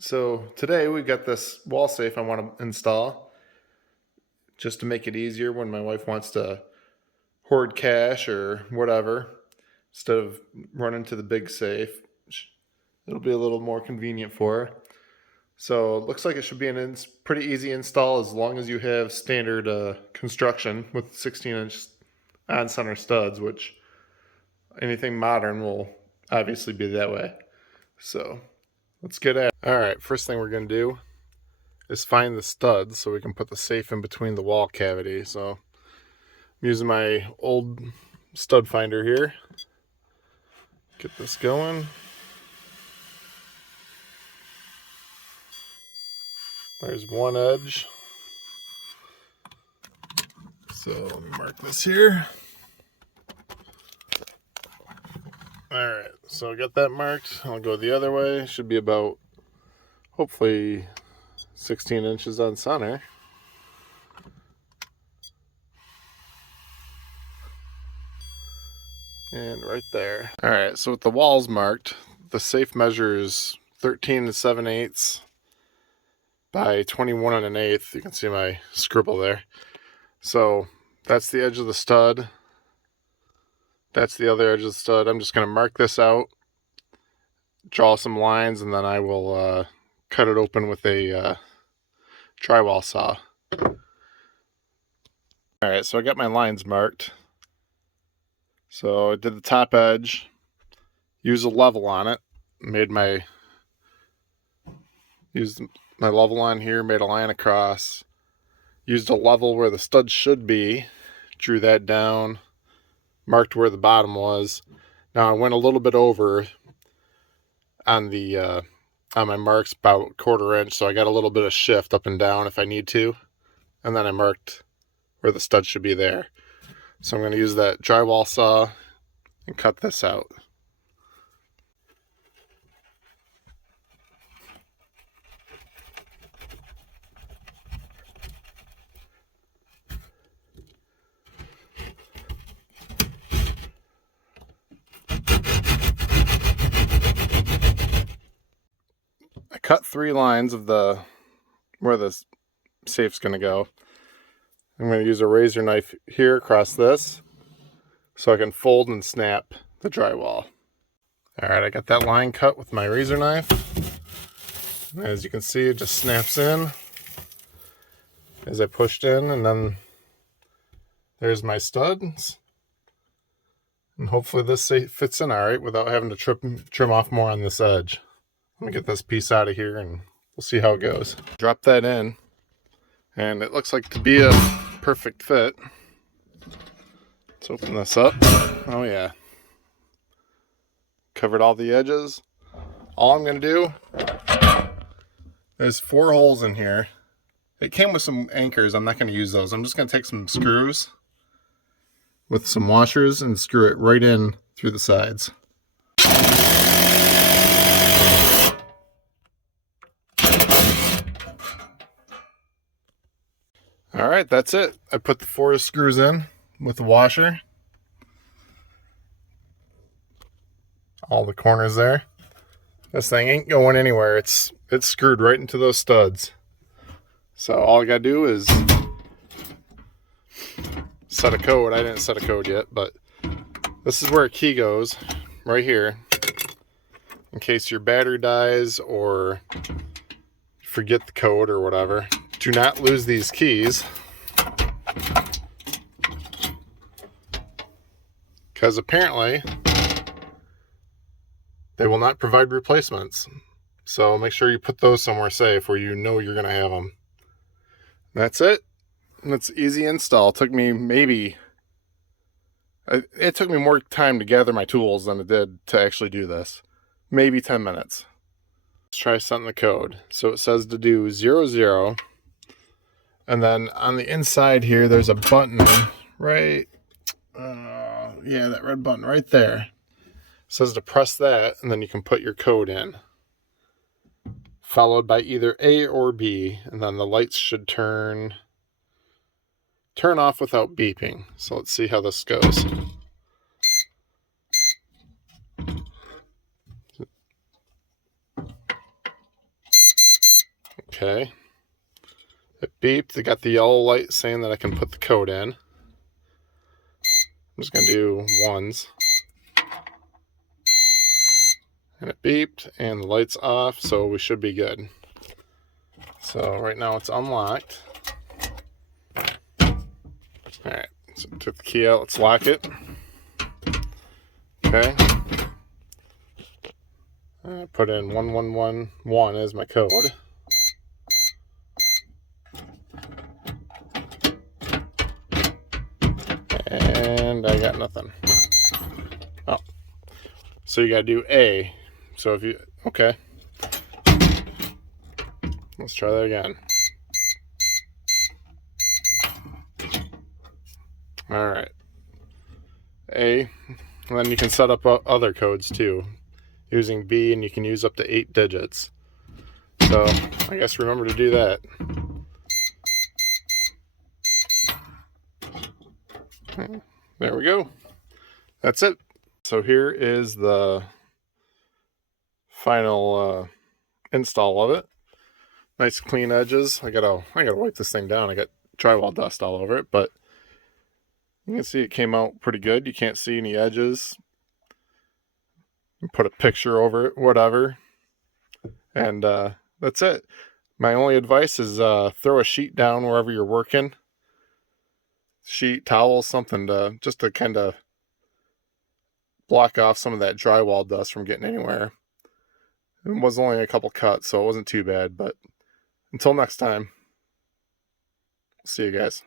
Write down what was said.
So today we got this wall safe I want to install just to make it easier when my wife wants to hoard cash or whatever. Instead of running to the big safe, it'll be a little more convenient for her. So it looks like it should be a pretty easy install as long as you have standard construction with 16-inch on-center studs, which anything modern will obviously be that way. So let's get at it. All right, first thing we're going to do is find the studs so we can put the safe in between the wall cavity. So I'm using my old stud finder here. Get this going. There's one edge. So let me mark this here. Alright, so I got that marked. I'll go the other way. Should be about, hopefully, 16 inches on center. And right there. Alright, so with the walls marked, the safe measures 13 7/8 by 21 1/8. You can see my scribble there. So that's the edge of the stud. That's the other edge of the stud. I'm just going to mark this out, draw some lines, and then I will cut it open with a drywall saw. Alright, so I got my lines marked. So I did the top edge, used a level on it, used my level on here, made a line across, used a level where the stud should be, drew that down, marked where the bottom was. Now I went a little bit over on the on my marks, about 1/4 inch, so I got a little bit of shift up and down if I need to, and then I marked where the stud should be there. So I'm going to use that drywall saw and cut this out. I cut 3 lines of where the safe's going to go. I'm going to use a razor knife here across this so I can fold and snap the drywall. Alright, I got that line cut with my razor knife. As you can see, it just snaps in as I pushed in, and then there's my studs. And hopefully this safe fits in alright without having to trim off more on this edge. Let me get this piece out of here and we'll see how it goes. Drop that in, and it looks like to be a perfect fit. Let's open this up. Oh yeah. Covered all the edges. All I'm going to do, there's 4 holes in here. It came with some anchors. I'm not going to use those. I'm just going to take some screws with some washers and screw it right in through the sides. Alright, that's it. I put the 4 screws in with the washer. All the corners there. This thing ain't going anywhere. It's screwed right into those studs. So all I gotta do is set a code. I didn't set a code yet, but this is where a key goes, right here, in case your battery dies or forget the code or whatever. Do not lose these keys, because apparently they will not provide replacements. So make sure you put those somewhere safe where you know you're going to have them. That's it. And it's easy install. It took me it took me more time to gather my tools than it did to actually do this. Maybe 10 minutes. Let's try setting the code. So it says to do 00. And then on the inside here, there's a button right, yeah, that red button right there. It says to press that, and then you can put your code in. Followed by either A or B, and then the lights should turn off without beeping. So let's see how this goes. Okay. It beeped. It got the yellow light saying that I can put the code in. I'm just going to do ones. And it beeped, and the light's off, so we should be good. So right now it's unlocked. Alright, so took the key out. Let's lock it. Okay. I put in 1111 as my code. And I got nothing. Oh. So you gotta do A. So if you, okay. Let's try that again. Alright. A. And then you can set up other codes too, using B, and you can use up to 8 digits. So I guess remember to do that. There we go. That's it. So here is the final install of it. Nice clean edges. I gotta wipe this thing down. I got drywall dust all over it, but you can see it came out pretty good. You can't see any edges. Put a picture over it, whatever. And that's it. My only advice is throw a sheet down wherever you're working. Sheet, towel, something just to kind of block off some of that drywall dust from getting anywhere. It was only a couple cuts, so it wasn't too bad. But until next time, see you guys.